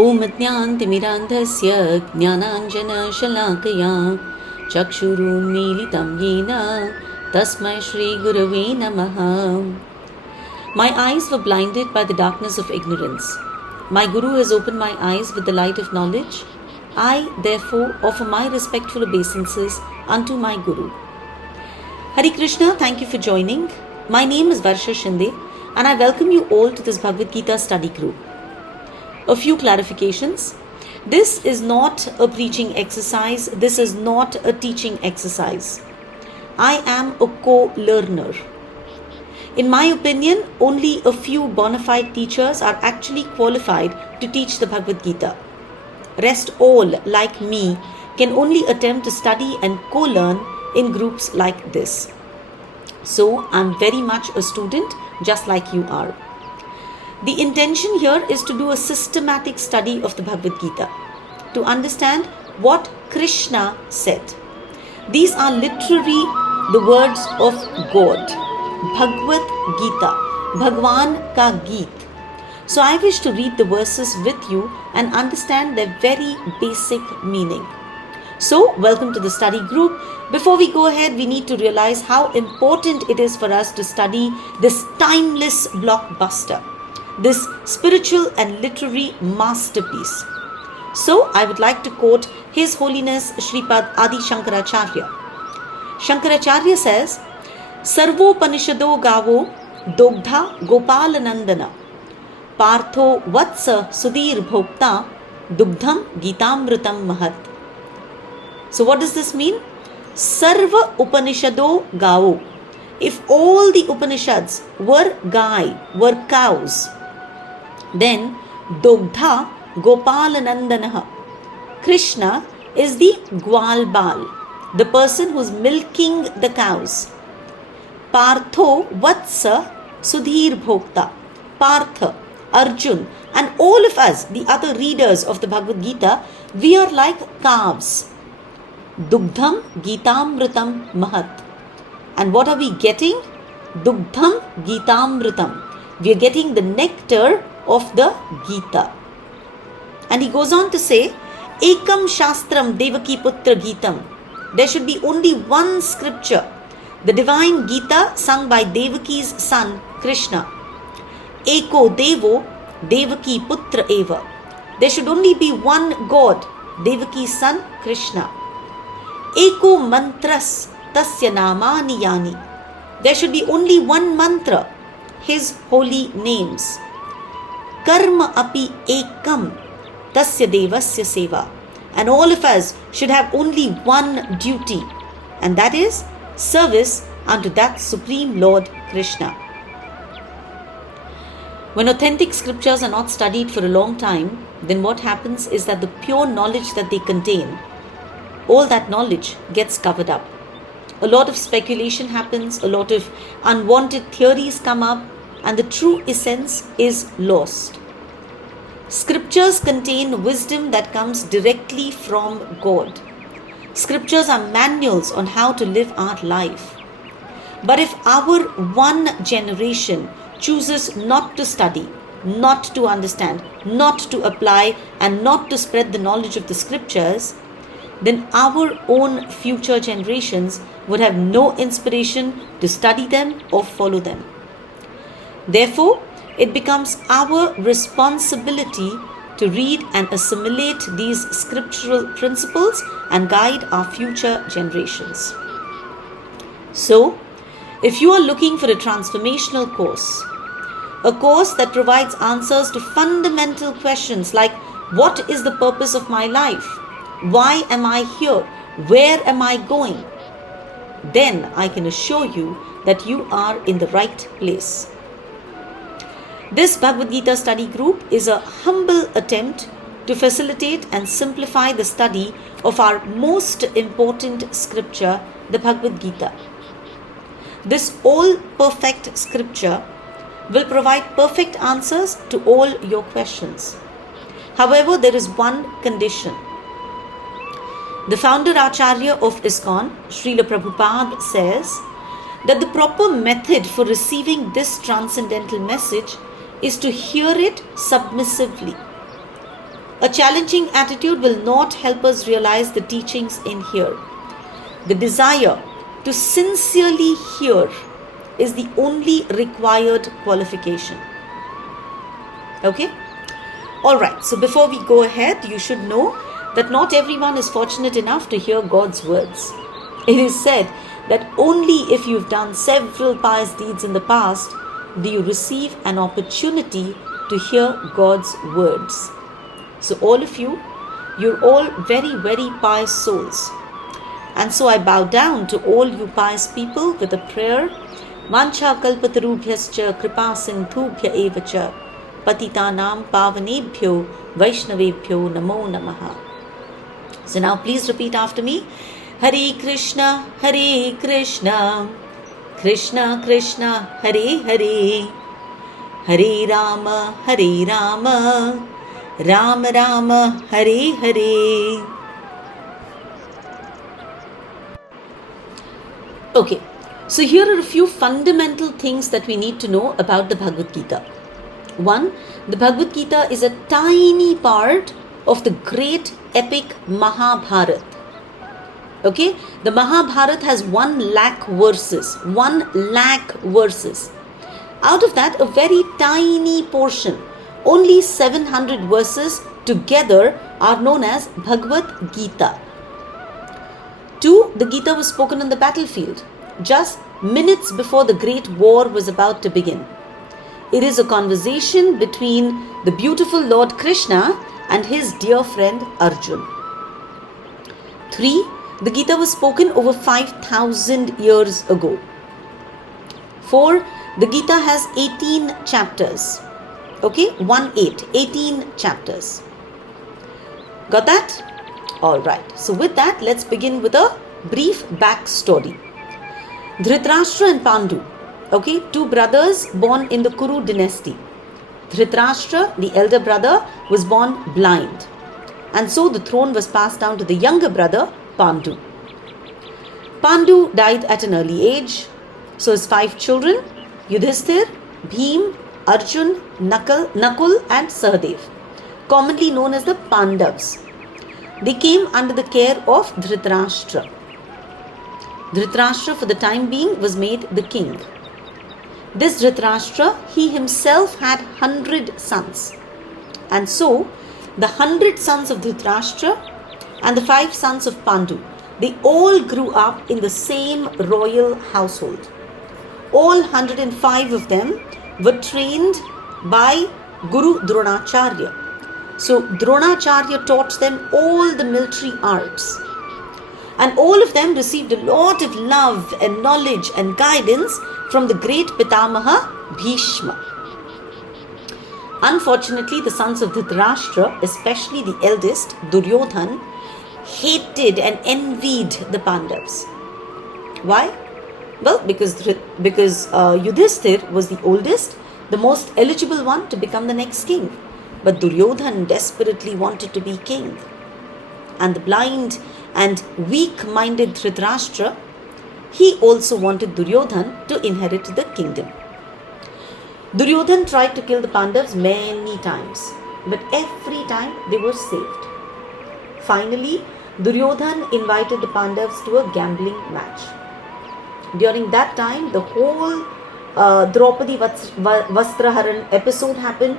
ॐ ज्ञानतिमिरान्धस्य ज्ञानाञ्जनशलाकया चक्षुरुन्मीलितं येन तस्मै श्रीगुरवे नमः. My eyes were blinded by the darkness of ignorance. My Guru has opened my eyes with the light of knowledge. I, therefore, offer my respectful obeisances unto my Guru. Hare Krishna, thank you for joining. My name is Varsha Shinde and I welcome you all to this Bhagavad Gita study group. A few clarifications. This is not a preaching exercise. This is not a teaching exercise. I am a co-learner. In my opinion, only a few bona fide teachers are actually qualified to teach the Bhagavad Gita. Rest all, like me, can only attempt to study and co-learn in groups like this. So, I'm very much a student, just like you are. The intention here is to do a systematic study of the Bhagavad Gita, to understand what Krishna said. These are literally the words of God. Bhagavad Gita, Bhagwan ka Geet. So I wish to read the verses with you and understand their very basic meaning. So, welcome to the study group. Before we go ahead, we need to realize how important it is for us to study this timeless blockbuster, this spiritual and literary masterpiece. So, I would like to quote His Holiness Shripad Adi Shankaracharya. Shankaracharya says, Sarvopanishado gavo dogdha gopalanandana partho vatsa sudhir bhokta dugdham gitamritam mahat. So, what does this mean? Sarva Upanishado gavo. If all the Upanishads were were cows, then Dogdha Gopalanandanaha. Krishna is the Gwalbal, the person who is milking the cows. Partho Vatsa Sudhir Bhokta. Partha, Arjun, and all of us, the other readers of the Bhagavad Gita, we are like calves. Dugdham Gitamritam Mahat. And what are we getting? Dugdham Gitamritam. We are getting the nectar of the Gita. And he goes on to say, Ekam Shastram Devaki Putra Gitam. There should be only one scripture, the divine Gita sung by Devaki's son Krishna. Eko Devo Devaki Putra Eva. There should only be one God, Devaki's son Krishna. Eko Mantras Tasya Namani Yani. There should be only one mantra, his holy names. Karma api ekam tasya devasya seva. And all of us should have only one duty, and that is service unto that Supreme Lord Krishna. When authentic scriptures are not studied for a long time, then what happens is that the pure knowledge that they contain, all that knowledge gets covered up. A lot of speculation happens, a lot of unwanted theories come up, and the true essence is lost. Scriptures contain wisdom that comes directly from God. Scriptures are manuals on how to live our life. But if our one generation chooses not to study, not to understand, not to apply, and not to spread the knowledge of the scriptures, then our own future generations would have no inspiration to study them or follow them. Therefore, it becomes our responsibility to read and assimilate these scriptural principles and guide our future generations. So, if you are looking for a transformational course, a course that provides answers to fundamental questions like, what is the purpose of my life? Why am I here? Where am I going? Then I can assure you that you are in the right place. This Bhagavad Gita study group is a humble attempt to facilitate and simplify the study of our most important scripture, the Bhagavad Gita. This all-perfect scripture will provide perfect answers to all your questions. However, there is one condition. The founder Acharya of ISKCON, Srila Prabhupada, says that the proper method for receiving this transcendental message is to hear it submissively. A challenging attitude will not help us realize the teachings in here. The desire to sincerely hear is the only required qualification. Okay? Alright, so before we go ahead, you should know that not everyone is fortunate enough to hear God's words. It is said that only if you've done several pious deeds in the past do you receive an opportunity to hear God's words. So all of you, you're all very, very pious souls. And so I bow down to all you pious people with a prayer. Vancha kalpatarubhyascha kripa sindhubhya evacha patitanam pavanebhyo vaishnavebhyo namo namaha. So now please repeat after me. Hare Krishna, Krishna Krishna, Hare Hare, Hare Rama, Rama Rama, Hare Hare. Okay, so here are a few fundamental things that we need to know about the Bhagavad Gita. One, the Bhagavad Gita is a tiny part of the great epic Mahabharata. Okay, the Mahabharata has 1 lakh verses. 1 lakh verses. Out of that, a very tiny portion, only 700 verses together are known as Bhagavad Gita. 2. The Gita was spoken on the battlefield, just minutes before the great war was about to begin. It is a conversation between the beautiful Lord Krishna and his dear friend Arjun. 3. The Gita was spoken over 5,000 years ago. 4. The Gita has 18 chapters. Okay, 18 chapters. Got that? Alright, so with that, let's begin with a brief backstory. Dhritarashtra and Pandu, okay, 2 brothers born in the Kuru dynasty. Dhritarashtra, the elder brother, was born blind. And so the throne was passed down to the younger brother, Pandu. Pandu died at an early age. So his 5 children, Yudhishthir, Bhim, Arjun, Nakul and Sahadev, commonly known as the Pandavas. They came under the care of Dhritarashtra. Dhritarashtra for the time being was made the king. This Dhritarashtra, he himself had 100 sons. And so, the 100 sons of Dhritarashtra and the 5 sons of Pandu, they all grew up in the same royal household. All 105 of them were trained by Guru Dronacharya. So Dronacharya taught them all the military arts. And all of them received a lot of love and knowledge and guidance from the great Pitamaha Bhishma. Unfortunately, the sons of Dhritarashtra, especially the eldest, Duryodhan, hated and envied the Pandavas. Why? Well, because Yudhishthir was the oldest, the most eligible one to become the next king. But Duryodhan desperately wanted to be king. And the blind and weak-minded Dhritarashtra, he also wanted Duryodhan to inherit the kingdom. Duryodhan tried to kill the Pandavas many times, but every time they were saved. Finally, Duryodhan invited the Pandavas to a gambling match. During that time, the whole Draupadi Vastraharan episode happened.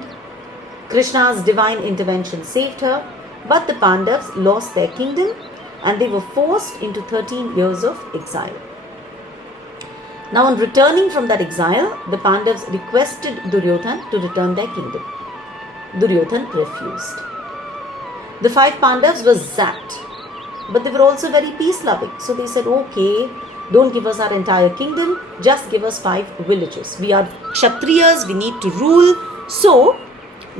Krishna's divine intervention saved her, but the Pandavas lost their kingdom and they were forced into 13 years of exile. Now, on returning from that exile, the Pandavas requested Duryodhan to return their kingdom. Duryodhan refused. The 5 Pandavas were zapped, but they were also very peace-loving. So they said, okay, don't give us our entire kingdom, just give us 5 villages. We are Kshatriyas, we need to rule, so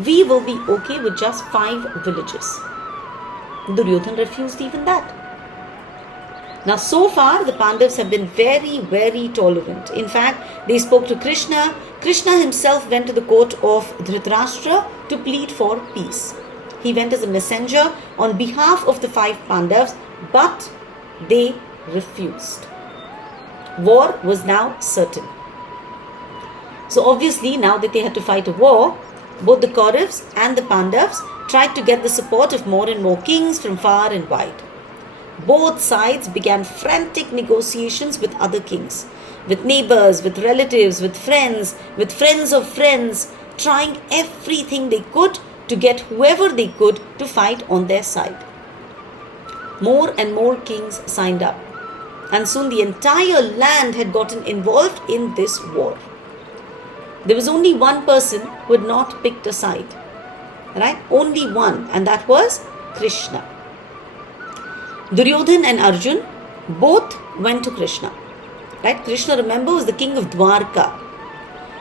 we will be okay with just 5 villages. Duryodhan refused even that. Now, so far, the Pandavas have been very, very tolerant. In fact, they spoke to Krishna. Krishna himself went to the court of Dhritarashtra to plead for peace. He went as a messenger on behalf of the 5 Pandavas, but they refused. War was now certain. So obviously, now that they had to fight a war, both the Kauravas and the Pandavas, tried to get the support of more and more kings from far and wide. Both sides began frantic negotiations with other kings, with neighbors, with relatives, with friends of friends, trying everything they could to get whoever they could to fight on their side. More and more kings signed up, and soon the entire land had gotten involved in this war. There was only one person who had not picked a side, right? Only one, and that was Krishna. Duryodhan and Arjun both went to Krishna, right? Krishna, remember, was the king of Dwarka.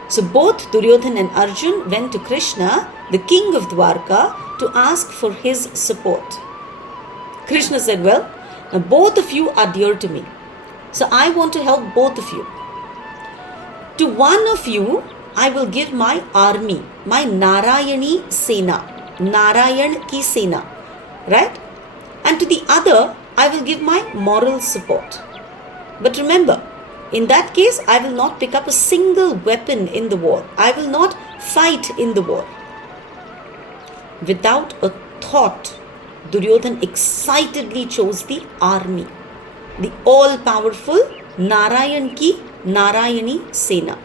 So both Duryodhan and Arjun went to Krishna, the king of Dwarka, to ask for his support. Krishna said, well, now both of you are dear to me, so I want to help both of you. To one of you, I will give my army, my Narayani Sena, Narayan ki Sena, right? And to the other, I will give my moral support. But remember, in that case, I will not pick up a single weapon in the war. I will not fight in the war. Without a thought, Duryodhan excitedly chose the army, the all-powerful Narayan ki Narayani Sena.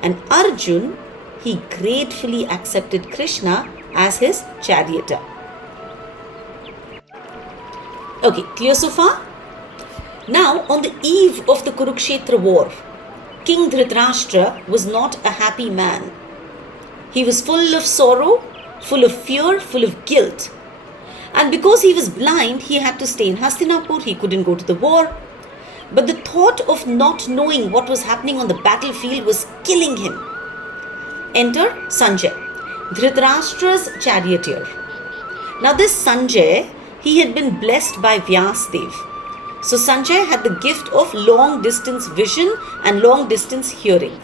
And Arjun, he gratefully accepted Krishna as his charioteer. Okay, clear so far? Now, on the eve of the Kurukshetra war, King Dhritarashtra was not a happy man. He was full of sorrow, full of fear, full of guilt. And because he was blind, he had to stay in Hastinapur. He couldn't go to the war. But the thought of not knowing what was happening on the battlefield was killing him. Enter Sanjay, Dhritarashtra's charioteer. Now this Sanjay, he had been blessed by Vyasdev. So Sanjay had the gift of long distance vision and long distance hearing.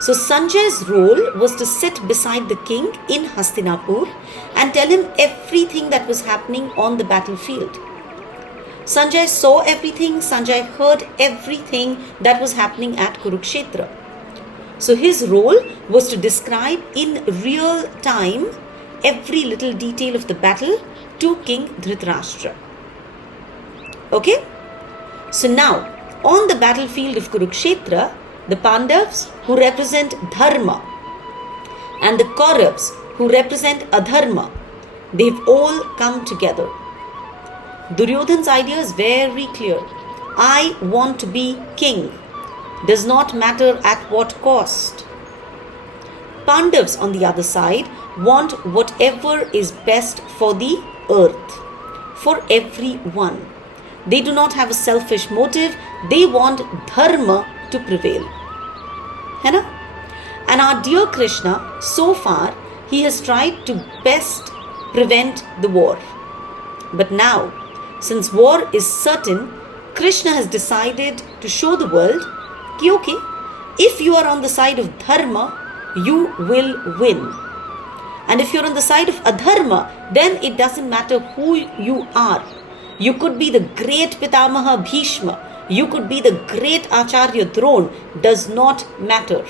So Sanjay's role was to sit beside the king in Hastinapur and tell him everything that was happening on the battlefield. Sanjay saw everything, Sanjay heard everything that was happening at Kurukshetra. So his role was to describe in real time every little detail of the battle to King Dhritarashtra. Okay? So now, on the battlefield of Kurukshetra, the Pandavas, who represent Dharma, and the Kauravas, who represent Adharma, they've all come together. Duryodhan's idea is very clear. I want to be king. Does not matter at what cost. Pandavas, on the other side, want whatever is best for the earth, for everyone. They do not have a selfish motive. They want Dharma to prevail. Hai na? And our dear Krishna, so far, he has tried to best prevent the war. But now, since war is certain, Krishna has decided to show the world कि okay, if you are on the side of Dharma, you will win. And if you're on the side of Adharma, then it doesn't matter who you are. You could be the great Pitamaha Bhishma. You could be the great Acharya Drona. Does not matter.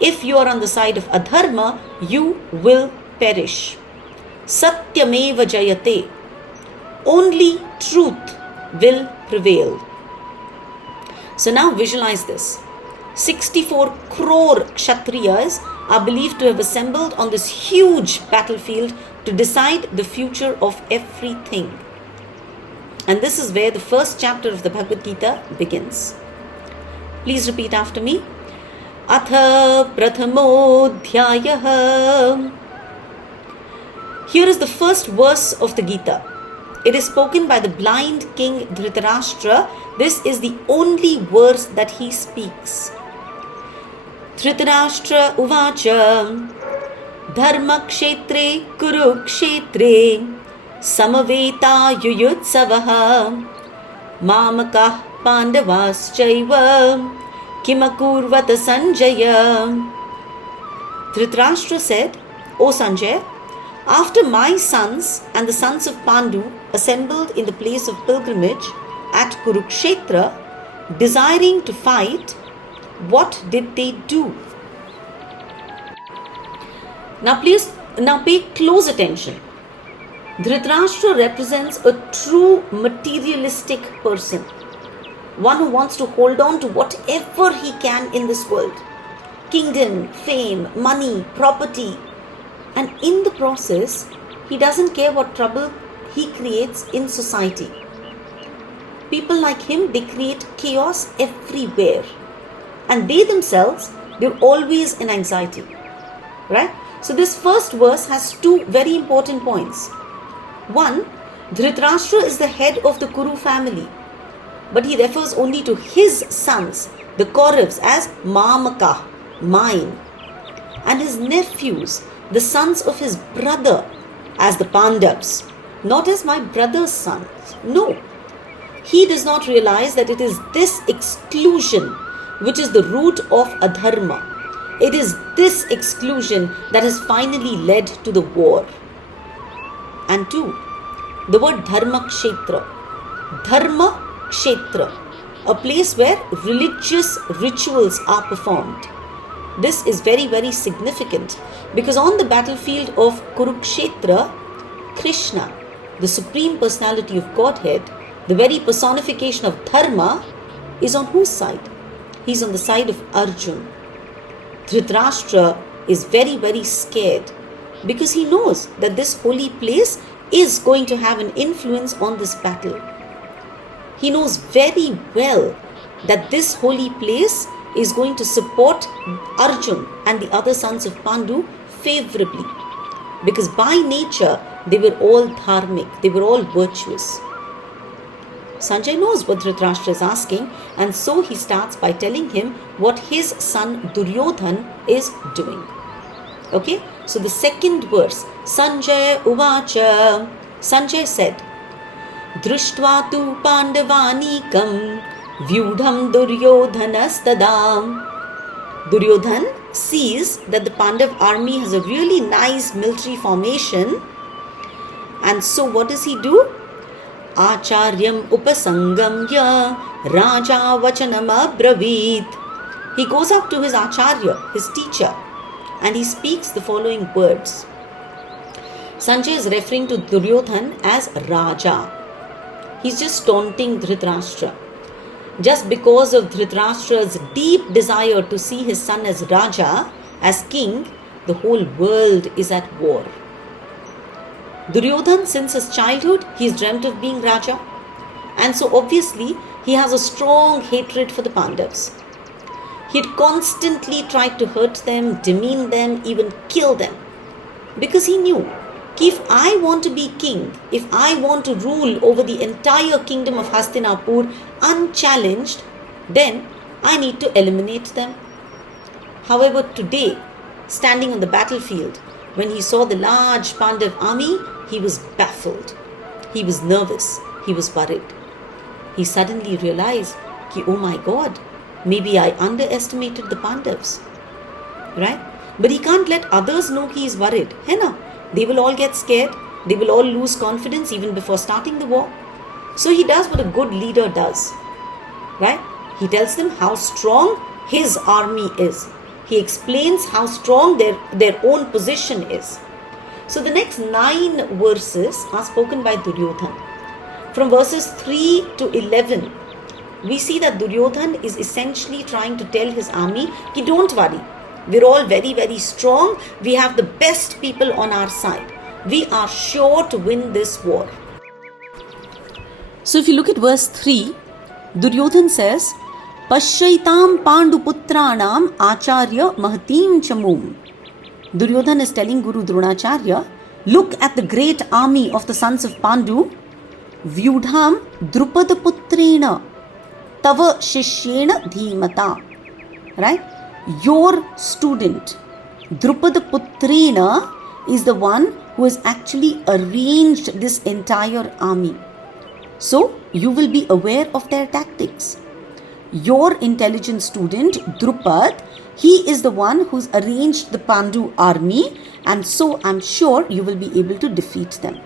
If you are on the side of Adharma, you will perish. Satyameva Jayate. Only truth will prevail. So now visualize this. 64 crore Kshatriyas are believed to have assembled on this huge battlefield to decide the future of everything. And this is where the first chapter of the Bhagavad Gita begins. Please repeat after me. Atha Prathamodhyayah. Here is the first verse of the Gita. It is spoken by the blind king Dhritarashtra. This is the only verse that he speaks. Dhritarashtra uvacha dharma kshetre kurukshetre samaveta yuyutsavaha mamakah pandavaschaiva kimakurvata Sanjaya. Dhritarashtra said, O Sanjay, after my sons and the sons of Pandu assembled in the place of pilgrimage at Kurukshetra, desiring to fight, what did they do? Now please Now pay close attention. Dhritarashtra represents a true materialistic person, one who wants to hold on to whatever he can in this world. Kingdom, fame, money, property. And in the process, he doesn't care what trouble he creates in society. People like him, they create chaos everywhere. And they themselves, they're always in anxiety. Right? So this first verse has two very important points. One, Dhritarashtra is the head of the Kuru family, but he refers only to his sons, the Kauravas, as Mamaka, mine, and his nephews, the sons of his brother, as the Pandavas, not as my brother's sons. No, he does not realize that it is this exclusion which is the root of adharma. It is this exclusion that has finally led to the war. And two, the word Dharma Kshetra. Dharma Kshetra, a place where religious rituals are performed. This is very, very significant because on the battlefield of Kurukshetra, Krishna, the Supreme Personality of Godhead, the very personification of Dharma, is on whose side? He's on the side of Arjun. Dhritarashtra is very, very scared because he knows that this holy place is going to have an influence on this battle. He knows very well that this holy place is going to support Arjun and the other sons of Pandu favorably because by nature they were all dharmic, they were all virtuous. Sanjay knows what Dhritarashtra is asking, and so he starts by telling him what his son Duryodhan is doing. Okay, so the second verse, Sanjay Uvacha. Sanjay said, Drishtva tu Pandavanikam Vyudham Duryodhanastadam. Duryodhan sees that the Pandav army has a really nice military formation, and so what does he do? Acharyam upasangamya raja vachanam abravit. He goes up to his acharya, his teacher, and he speaks the following words. Sanjay is referring to Duryodhan as Raja. He's just taunting Dhritarashtra. Just because of Dhritarashtra's deep desire to see his son as Raja, as king, the whole world is at war. Duryodhan, since his childhood, he's dreamt of being Raja. And so obviously, he has a strong hatred for the Pandavas. He had constantly tried to hurt them, demean them, even kill them. Because he knew, if I want to be king, if I want to rule over the entire kingdom of Hastinapur unchallenged, then I need to eliminate them. However, today, standing on the battlefield, when he saw the large Pandav army, he was baffled. He was nervous. He was worried. He suddenly realized, oh my God, maybe I underestimated the Pandavas. Right? But he can't let others know he is worried. Hai na? They will all get scared. They will all lose confidence even before starting the war. So he does what a good leader does. Right? He tells them how strong his army is. He explains how strong their own position is. So the next 9 verses are spoken by Duryodhan. From verses 3 to 11, we see that Duryodhan is essentially trying to tell his army, don't worry, we're all very, very strong. We have the best people on our side. We are sure to win this war. So if you look at verse 3, Duryodhan says, Pashaitam Panduputranam Acharya Mahatim Chamum. Duryodhan is telling Guru Dronacharya, look at the great army of the sons of Pandu. Vyudham Drupadaputrena Tava Shishyena Dhimata. Right? Your student, Drupadaputrena, is the one who has actually arranged this entire army. So, you will be aware of their tactics. Your intelligent student, Drupad, he is the one who's arranged the Pandu army, and so I'm sure you will be able to defeat them.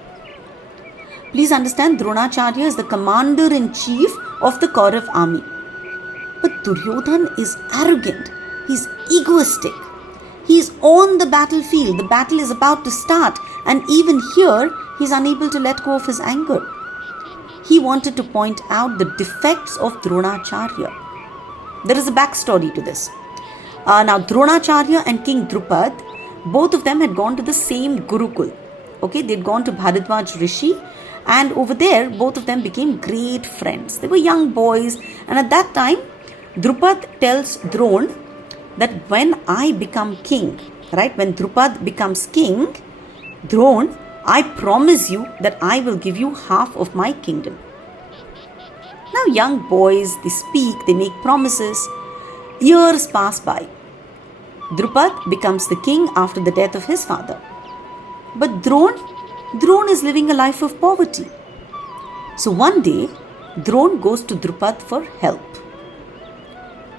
Please understand, Dronacharya is the commander-in-chief of the Kaurav army. But Duryodhan is arrogant. He's egoistic. He's on the battlefield. The battle is about to start. And even here, he's unable to let go of his anger. He wanted to point out the defects of Dronacharya. There is a backstory to this. Now, Dronacharya and King Drupad, both of them had gone to the same Gurukul. Okay, they'd gone to Bharadwaj Rishi, and over there, both of them became great friends. They were young boys, and at that time, Drupad tells Dron that when I become king, right, when Drupad becomes king, Dron, I promise you that I will give you half of my kingdom. Now, young boys, they speak, they make promises. Years pass by. Drupad becomes the king after the death of his father. But Dron is living a life of poverty. So one day, Dron goes to Drupad for help.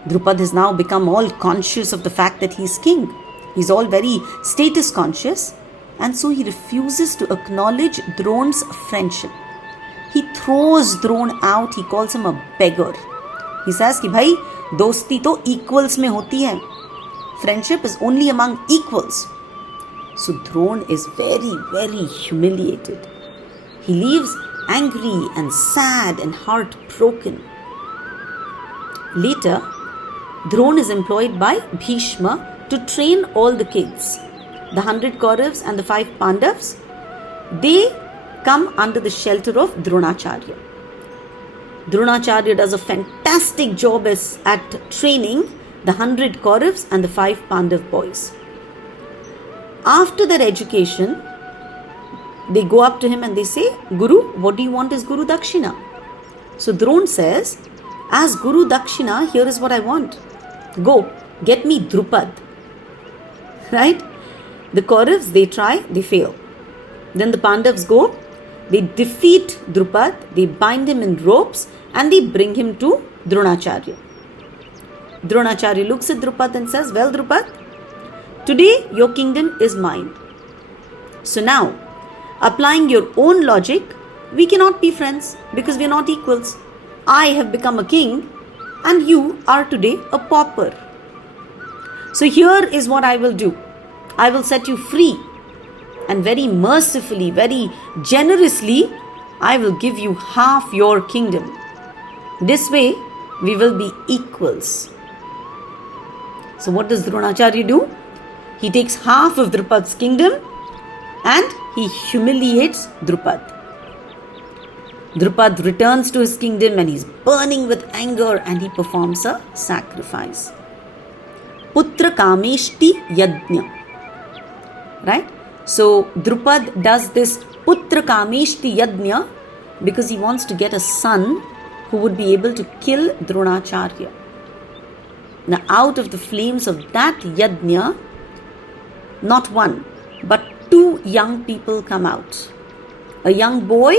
Drupad has now become all conscious of the fact that he's king. He's all very status conscious, and so he refuses to acknowledge Dron's friendship. He throws Dron out. He calls him a beggar. He says कि भाई दोस्ती तो equals में होती है. Friendship is only among equals. So Dron is very, very humiliated. He leaves angry and sad and heartbroken. Later, Dron is employed by Bhishma to train all the kids. The 100 Kauravas and the 5 Pandavas, they come under the shelter of Dronacharya. Dronacharya does a fantastic job at training the 100 Kauravas and the 5 Pandav boys. After their education, they go up to him and they say, Guru, what do you want as Guru Dakshina? So Dron says, as Guru Dakshina, here is what I want. Go, get me Drupad. Right? The Kauravas, they try, they fail. Then the Pandavas go, they defeat Drupad, they bind him in ropes and they bring him to Dronacharya. Dronacharya looks at Drupad and says, well, Drupad, today your kingdom is mine. So now, applying your own logic, we cannot be friends because we are not equals. I have become a king and you are today a pauper. So here is what I will do. I will set you free, and very mercifully, very generously, I will give you half your kingdom. This way, we will be equals. So what does Dronacharya do? He takes half of Drupad's kingdom and he humiliates Drupad. Drupad returns to his kingdom and he's burning with anger and he performs a sacrifice. Putra Kameshti Yajna. Right? So Drupad does this Putra Kameshti Yajna because he wants to get a son who would be able to kill Dronacharya. Now out of the flames of that Yajna, not one, but 2 young people come out. A young boy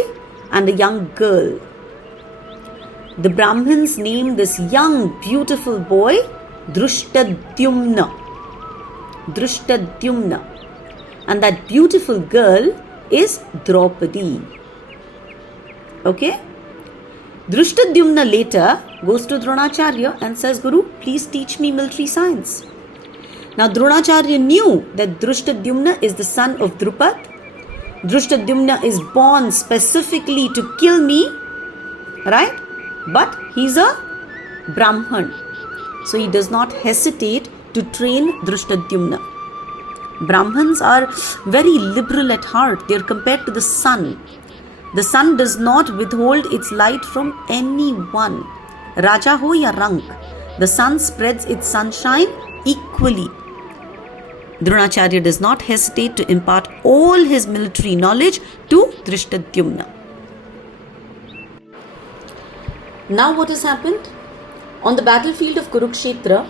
and a young girl. The Brahmins name this young, beautiful boy Drishtadyumna. Drishtadyumna. And that beautiful girl is Draupadi. Okay? Drishtadyumna later goes to Dronacharya and says, Guru, please teach me military science. Now Dronacharya knew that Drishtadyumna is the son of Drupad. Drishtadyumna is born specifically to kill me, right? But he's a Brahman. So he does not hesitate to train Drishtadyumna. Brahmins are very liberal at heart. They are compared to the sun. The sun does not withhold its light from anyone. Raja ho ya rank. The sun spreads its sunshine equally. Dronacharya does not hesitate to impart all his military knowledge to Drishtadyumna. Now what has happened? On the battlefield of Kurukshetra,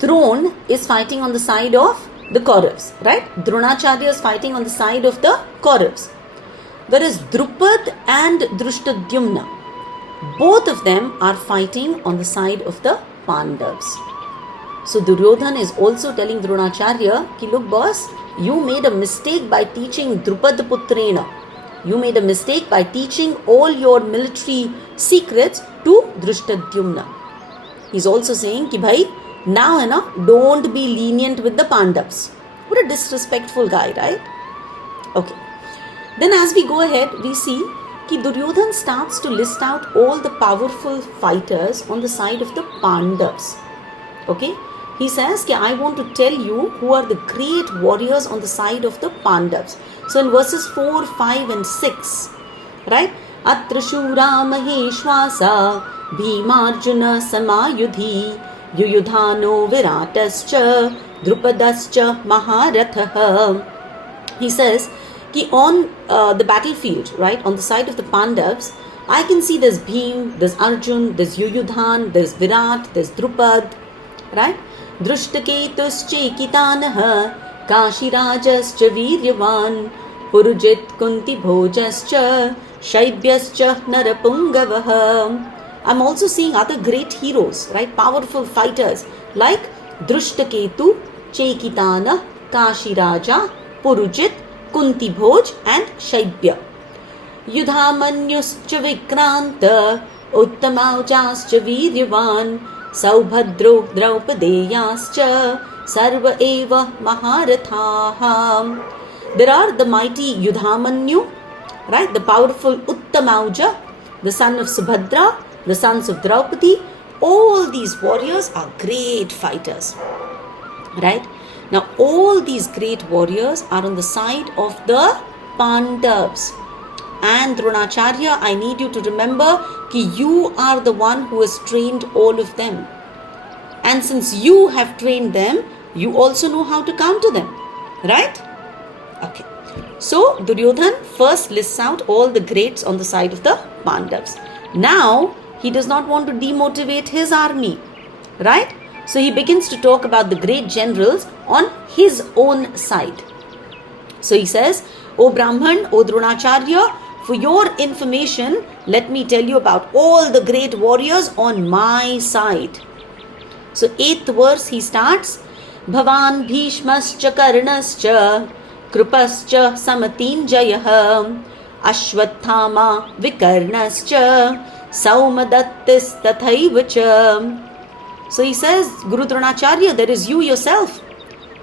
Dron is fighting on the side of the Kauravas, right? Dronacharya is fighting on the side of the Kauravas. Whereas Drupad and Drishtadyumna, both of them are fighting on the side of the Pandavas. So Duryodhana is also telling Dronacharya, ki look boss, you made a mistake by teaching Drupad Putrena. You made a mistake by teaching all your military secrets to Drishtadyumna. He's also saying ki bhai, Now, don't be lenient with the Pandavas. What a disrespectful guy, right? Okay. Then as we go ahead, we see कि Duryodhan starts to list out all the powerful fighters on the side of the Pandavas. Okay. He says कि I want to tell you who are the great warriors on the side of the Pandavas. So in verses 4, 5 and 6, right? Atra shura maheshwasa bhimarjuna samayudhi yuyudhano viratascha drupadascha maharathah. He says कि on the battlefield, right, on the side of the Pandavas, I can see there's Bhim, there's Arjun, there's Yuyudhan, there's Virat, there's Drupad, right? Drishtaketuschaikitanah Kashirajascha Viryavan Purujit Kunti Bhojascha Shaibhyascha Narapungavah. I'm also seeing other great heroes, right? Powerful fighters like Drishtaketu, Chaikitana, Kashiraja, Purujit, Kunti Bhoj and Shaibhya. Yudhamanyuscha Vikranta Uttamauchascha Viryavan Saubhadro Draupadeyascha Sarva Eva Maharathaha. There are the mighty Yudhamanyu, right? The powerful Uttamauja, the son of Subhadra, the sons of Draupadi. All these warriors are great fighters, right? Now all these great warriors are on the side of the Pandavas. And Dronacharya, I need you to remember that you are the one who has trained all of them. And since you have trained them, you also know how to counter them. Right? Okay. So Duryodhan first lists out all the greats on the side of the Pandavas. Now he does not want to demotivate his army. Right? So he begins to talk about the great generals on his own side. So he says, O Brahman, O Dronacharya, for your information, let me tell you about all the great warriors on my side. So 8th verse he starts, Bhavan Bhishmascha Karnascha Krupascha Samatinjayah Ashwathama Vikarnascha Saumadattis Tathaivacha. So he says, Guru Dronacharya, there is you yourself.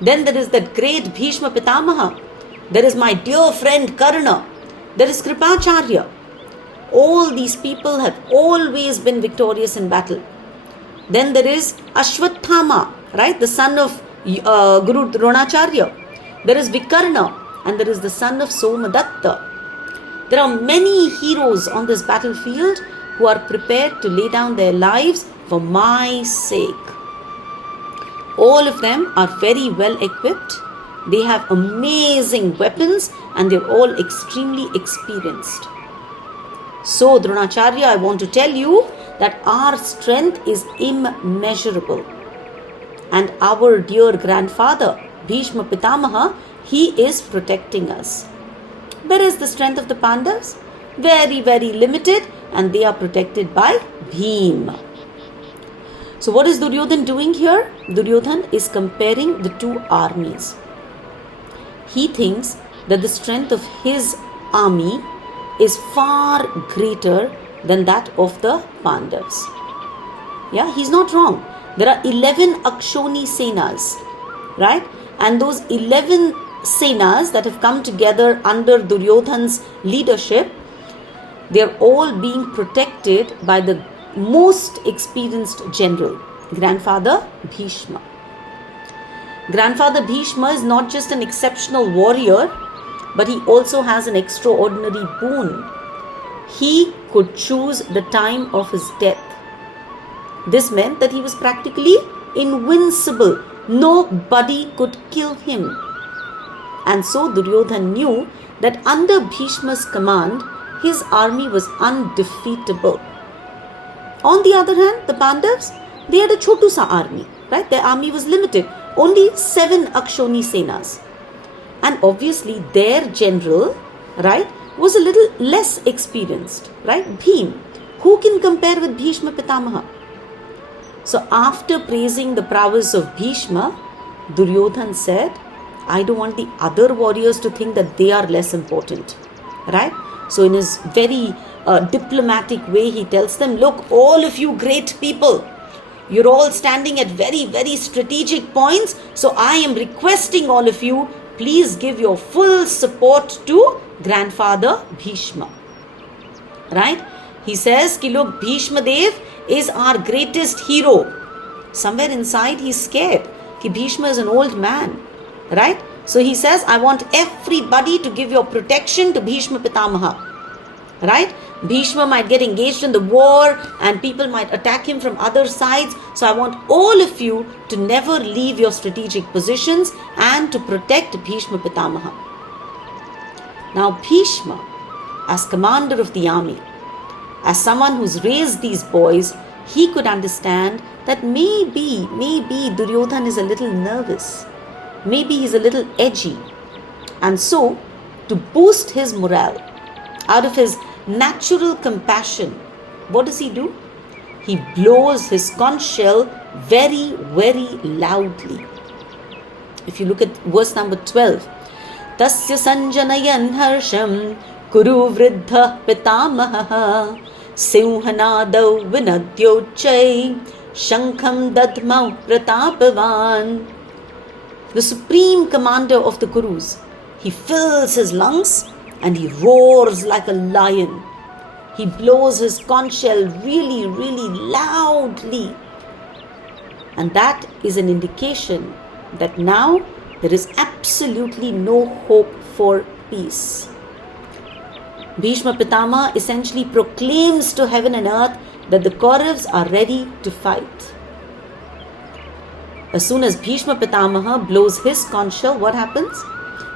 Then there is that great Bhishma Pitamaha. There is my dear friend Karna. There is Kripacharya. All these people have always been victorious in battle. Then there is Ashwathama, right? The son of Guru Dronacharya. There is Vikarna and there is the son of Somadatta. There are many heroes on this battlefield who are prepared to lay down their lives for my sake. All of them are very well equipped. They have amazing weapons and they're all extremely experienced. So Dronacharya, I want to tell you that our strength is immeasurable. And our dear grandfather, Bhishma Pitamaha, he is protecting us. Where is the strength of the Pandavas? Very, very limited, and they are protected by Bhima. So what is Duryodhan doing here? Duryodhan is comparing the two armies. He thinks that the strength of his army is far greater than that of the Pandavas. Yeah, he's not wrong. There are 11 Akshoni Senas, right? And those 11 Senas that have come together under Duryodhan's leadership, they are all being protected by the most experienced general, Grandfather Bhishma. Grandfather Bhishma is not just an exceptional warrior, but he also has an extraordinary boon. He could choose the time of his death. This meant that he was practically invincible. Nobody could kill him. And so Duryodhan knew that under Bhishma's command, his army was undefeatable. On the other hand, the Pandavas, they had a Chotusa army, right? Their army was limited. Only 7 Akshoni Senas. And obviously their general, right, was a little less experienced, right? Bhim. Who can compare with Bhishma Pitamaha? So after praising the prowess of Bhishma, Duryodhan said, I don't want the other warriors to think that they are less important, right? So in his very diplomatic way, he tells them, look, all of you great people, You're all standing at very, very strategic points. So I am requesting all of you, please give your full support to grandfather Bhishma. Right? He says, ki look, Bhishma Dev is our greatest hero. Somewhere inside he's scared. Ki Bhishma is an old man. Right? So he says, I want everybody to give your protection to Bhishma Pitamaha. Right? Bhishma might get engaged in the war and people might attack him from other sides. So I want all of you to never leave your strategic positions and to protect Bhishma Pitamaha. Now Bhishma, as commander of the army, as someone who's raised these boys, he could understand that maybe Duryodhan is a little nervous. Maybe he's a little edgy. And so, to boost his morale, out of his natural compassion, what does he do? He blows his conch shell very, very loudly. If you look at verse number 12, Tasya sanjanayan harsham kuru vriddha pitamaha simhanadav vinadyochai shankham dadmau pratapavan. The supreme commander of the Kurus, he fills his lungs and he roars like a lion. He blows his conch shell really, really loudly. And that is an indication that now there is absolutely no hope for peace. Bhishma Pitama essentially proclaims to heaven and earth that the Kauravas are ready to fight. As soon as Bhishma Pitamaha blows his conch shell, what happens?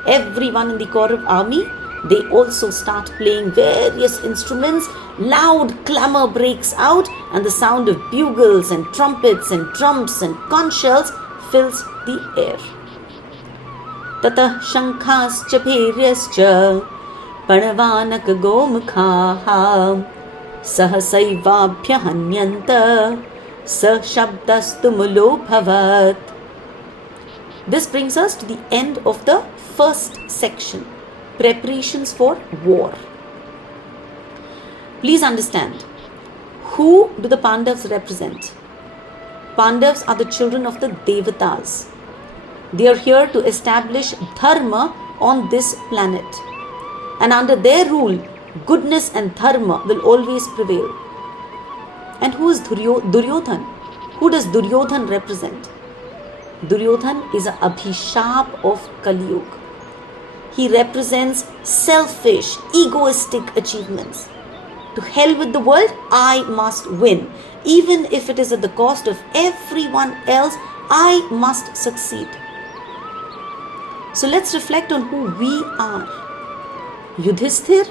Everyone in the Kaurav army, they also start playing various instruments. Loud clamor breaks out and the sound of bugles and trumpets and drums and conch shells fills the air. Tata shankhascha bhairyascha panavanak gomukhaha sahasaivabhya hanyanta sa shabdastu bhavat. This brings us to the end of the first section, preparations for war. Please understand, who do the Pandavas represent? Pandavas are the children of the Devatas. They are here to establish dharma on this planet. And under their rule, goodness and dharma will always prevail. And who is Duryodhan? Who does Duryodhan represent? Duryodhan is an Abhishap of Kali Yuga. He represents selfish, egoistic achievements. To hell with the world, I must win. Even if it is at the cost of everyone else, I must succeed. So let's reflect on who we are. Yudhishthir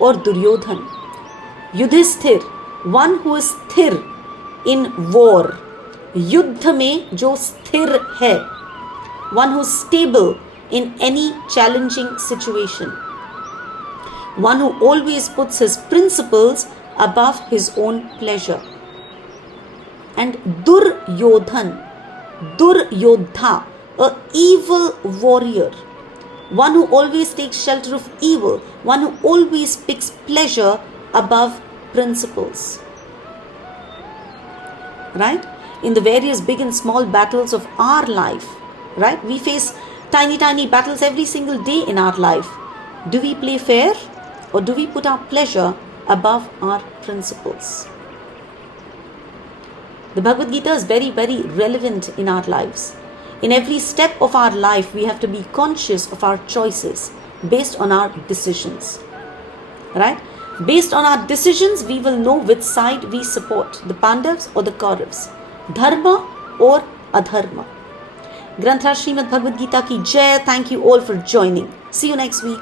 or Duryodhan? Yudhishthir, one who is sthir in war. Yuddha mein jo sthir hai. One who is stable in any challenging situation. One who always puts his principles above his own pleasure. And Duryodhan, Duryodha, an evil warrior. One who always takes shelter of evil. One who always picks pleasure above principles. Right? In the various big and small battles of our life, right? We face tiny battles every single day in our life. Do we play fair or do we put our pleasure above our principles? The Bhagavad Gita is very, very relevant in our lives. In every step of our life, we have to be conscious of our choices based on our decisions. Right? Based on our decisions, we will know which side we support, the Pandavas or the Kauravas, Dharma or Adharma. Granthra Srimad Bhagavad Gita ki Jai. Thank you all for joining. See you next week.